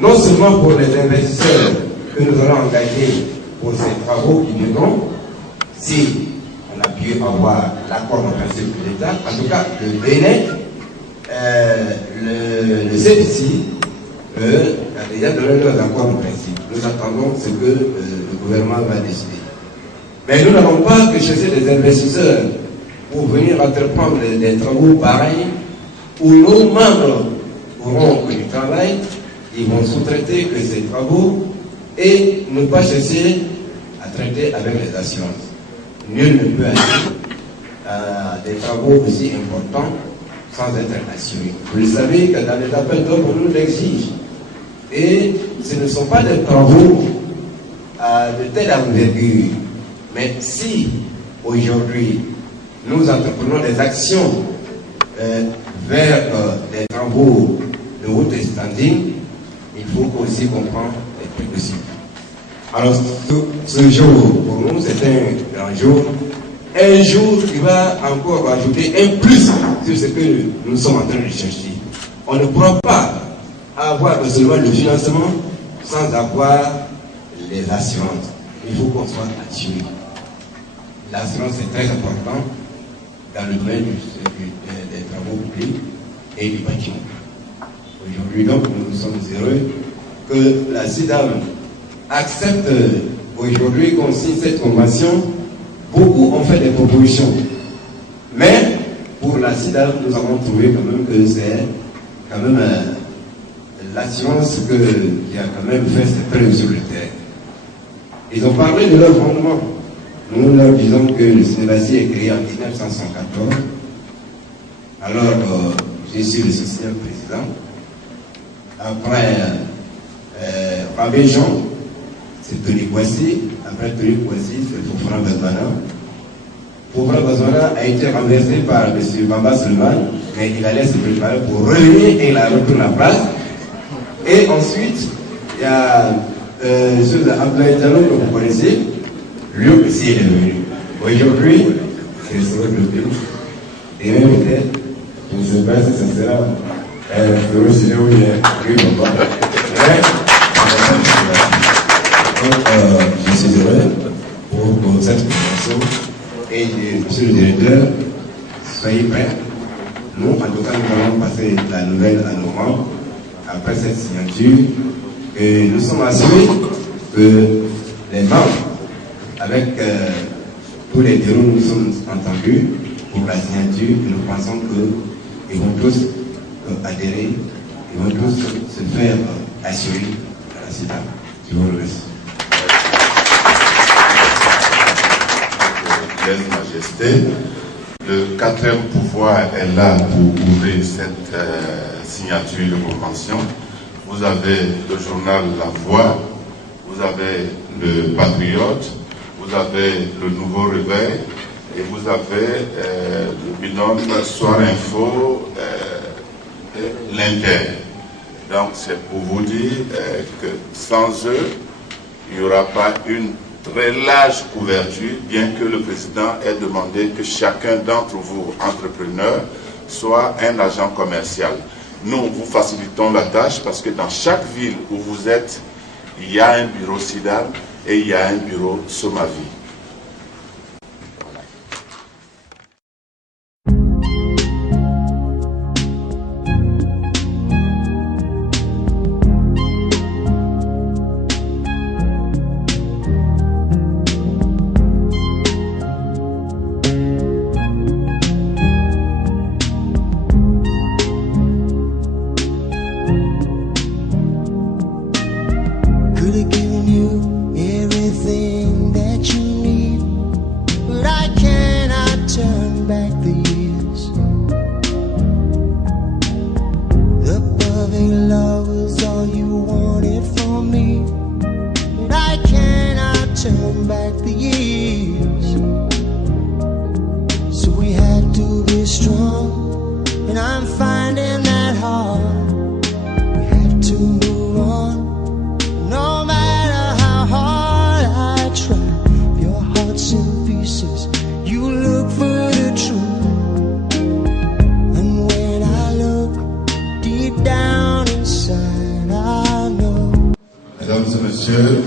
non seulement pour les investisseurs que nous allons engager pour ces travaux qui viendront, si on a pu avoir l'accord en principe de l'État, en tout cas le Bénin, le CFC a déjà donné leurs accords en principe. Nous attendons ce que le gouvernement va décider. Mais nous n'avons pas que chercher des investisseurs pour venir entreprendre des travaux pareils où nos membres auront du travail, ils vont sous-traiter que ces travaux et ne pas chercher à traiter avec les assurances. Nul ne peut aller à des travaux aussi importants sans être assuré. Vous le savez que dans les appels d'offres, on nous l'exige. Et ce ne sont pas des travaux de telle envergure. Mais si aujourd'hui nous entreprenons des actions vers des travaux de haute standing, il faut aussi comprendre les prix possibles. Alors ce jour, pour nous, c'est un grand jour. Un jour qui va encore rajouter un plus sur ce que nous sommes en train de chercher. On ne pourra pas avoir seulement le financement sans avoir les assurances. Il faut qu'on soit assuré. L'assurance est très important dans le domaine des travaux publics et du bâtiment. Aujourd'hui, donc, nous sommes heureux que la CIDAM accepte aujourd'hui qu'on signe cette convention. Beaucoup ont fait des propositions. Mais pour la CIDAM, nous avons trouvé quand même que c'est quand même l'assurance qui a quand même fait ses preuves sur le terrain. Ils ont parlé de leur fondement. Nous leur disons que le Sénébasie est créé en 1974. Alors, j'ai suis le social président. Après, Rabé Jean, c'est Tony Kouassi. Après Tony Kouassi, c'est Fofana Bazwana. Fofana Bazwana a été renversé par M. Bamba Suleiman, mais il allait se préparer pour revenir et il a repris la place. Et ensuite, il y a Abdoulaye Diallo, que vous connaissez. Lui aussi, il est venu. Aujourd'hui, c'est le second de pays. Et même peut-être, je ne sais pas si ça sera le sujet où il est lui ou pas. Donc, je suis heureux pour cette convention. Et monsieur le directeur, soyez prêts. Nous, en tout cas, nous allons passer la nouvelle à nos membres après cette signature. Et nous sommes assurés que les membres, avec tous les bureaux, nous sommes entendus pour la signature et nous pensons qu'ils vont tous adhérer, ils vont tous se faire assurer à la CIDAM. Je vous remercie. Majesté, le quatrième pouvoir est là pour ouvrir cette signature de convention. Vous avez le journal La Voix, vous avez le Patriote, vous avez le Nouveau Réveil et vous avez le binôme Soir Info, l'Inter. Donc c'est pour vous dire que sans eux, il n'y aura pas une très large couverture, bien que le président ait demandé que chacun d'entre vous, entrepreneurs, soit un agent commercial. Nous vous facilitons la tâche parce que dans chaque ville où vous êtes, il y a un bureau CIDAM et il y a un bureau Somavi. Down inside, I know Mesdames et messieurs,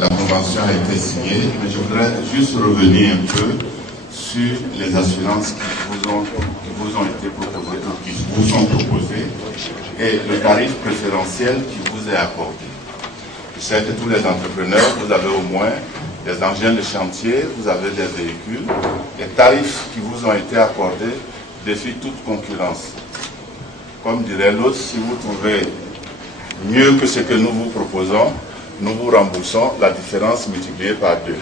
la convention a été signée, mais je voudrais juste revenir un peu sur les assurances qui vous ont été proposées, qui vous sont proposées, et le tarif préférentiel qui vous est accordé. Je sais que tous les entrepreneurs, vous avez au moins des engins de chantier, vous avez des véhicules. Les tarifs qui vous ont été accordés défient toute concurrence. Comme dirait l'autre, si vous trouvez mieux que ce que nous vous proposons, nous vous remboursons la différence multipliée par 2.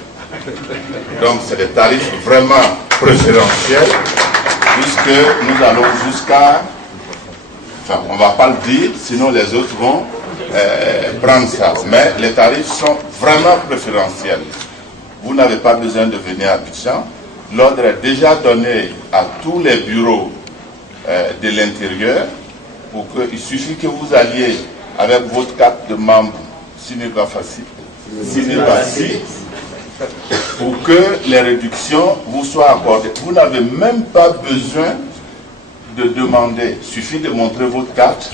Donc c'est des tarifs vraiment préférentiels, puisque nous allons jusqu'à... Enfin, on ne va pas le dire, sinon les autres vont prendre ça. Mais les tarifs sont vraiment préférentiels. Vous n'avez pas besoin de venir à Abidjan. L'ordre est déjà donné à tous les bureaux de l'intérieur pour qu'il suffit que vous alliez avec votre carte de membre Sinebafasi pour que les réductions vous soient accordées. Vous n'avez même pas besoin de demander. Il suffit de montrer votre carte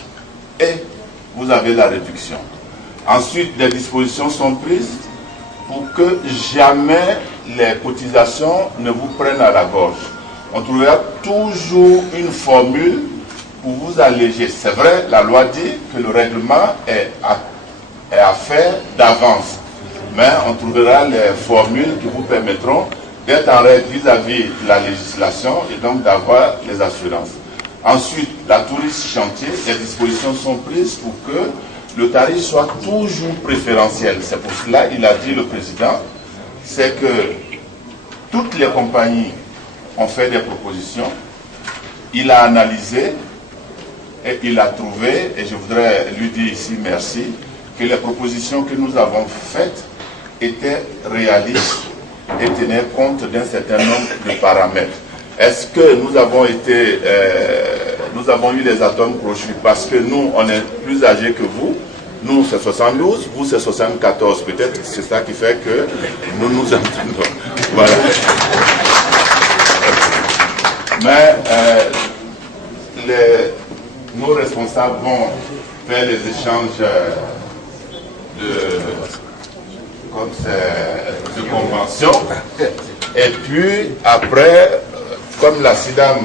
et vous avez la réduction. Ensuite, des dispositions sont prises pour que jamais les cotisations ne vous prennent à la gorge. On trouvera toujours une formule pour vous alléger. C'est vrai, la loi dit que le règlement est à faire d'avance. Mais on trouvera les formules qui vous permettront d'être en règle vis-à-vis de la législation et donc d'avoir les assurances. Ensuite, la touriste chantier, les dispositions sont prises pour que le tarif soit toujours préférentiel. C'est pour cela, il a dit le président, c'est que toutes les compagnies ont fait des propositions, il a analysé et il a trouvé, et je voudrais lui dire ici merci, que les propositions que nous avons faites étaient réalistes et tenaient compte d'un certain nombre de paramètres. Est-ce que nous avons eu les atomes crochus parce que nous, on est plus âgés que vous? Nous, c'est 72, vous, c'est 74. Peut-être c'est ça qui fait que nous nous entendons. Voilà. Mais nos responsables vont faire les échanges de convention. Et puis, après, comme la SIDAM,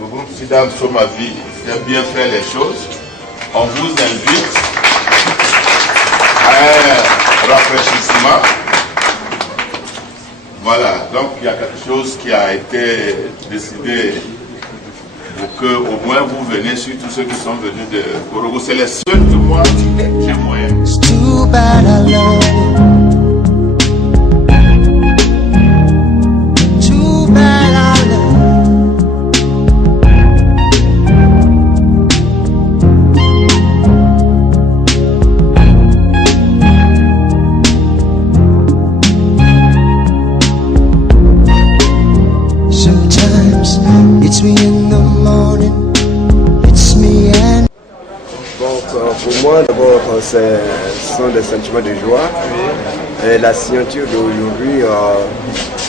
le groupe SIDAM Somavi sait bien faire les choses, on vous invite à un rafraîchissement. Voilà, donc il y a quelque chose qui a été décidé pour que au moins vous venez, surtout ceux qui sont venus de Korogo. C'est les seuls de moi qui ont moyen. Pour moi, d'abord, ce sont des sentiments de joie. Et la signature d'aujourd'hui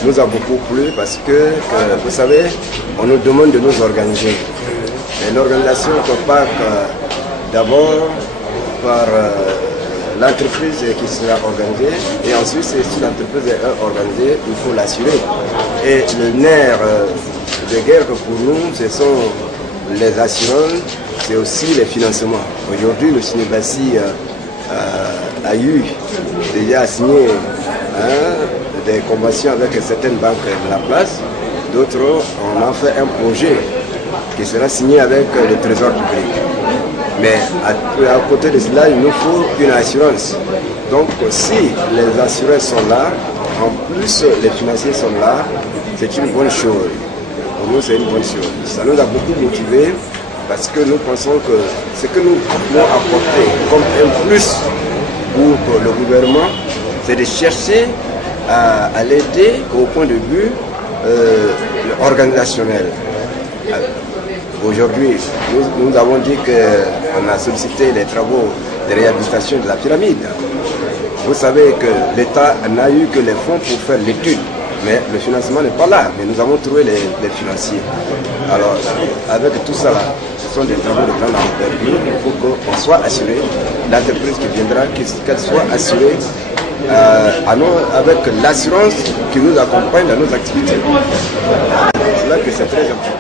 nous a beaucoup plu parce que, vous savez, on nous demande de nous organiser. Et l'organisation passe d'abord par l'entreprise qui sera organisée. Et ensuite, si l'entreprise est organisée, il faut l'assurer. Et le nerf de guerre pour nous, ce sont les assurances, c'est aussi les financements. Aujourd'hui, le Sinebafasi a eu déjà signé des conventions avec certaines banques de la place. D'autres, on a fait un projet qui sera signé avec le Trésor public. Mais à côté de cela, il nous faut une assurance. Donc, si les assureurs sont là, en plus les financiers sont là, c'est une bonne chose. Pour nous, c'est une bonne chose. Ça nous a beaucoup motivés parce que nous pensons que ce que nous pouvons apporter comme un plus pour le gouvernement, c'est de chercher à l'aider au point de vue organisationnel. Aujourd'hui, nous avons dit qu'on a sollicité les travaux de réhabilitation de la pyramide. Vous savez que l'État n'a eu que les fonds pour faire l'étude. mais le financement n'est pas là. Mais nous avons trouvé les financiers. Alors, avec tout ça là, ce sont des travaux de grande envergure. Il faut qu'on soit assuré, l'entreprise qui viendra, qu'elle soit assurée avec l'assurance qui nous accompagne dans nos activités. C'est là que c'est très important.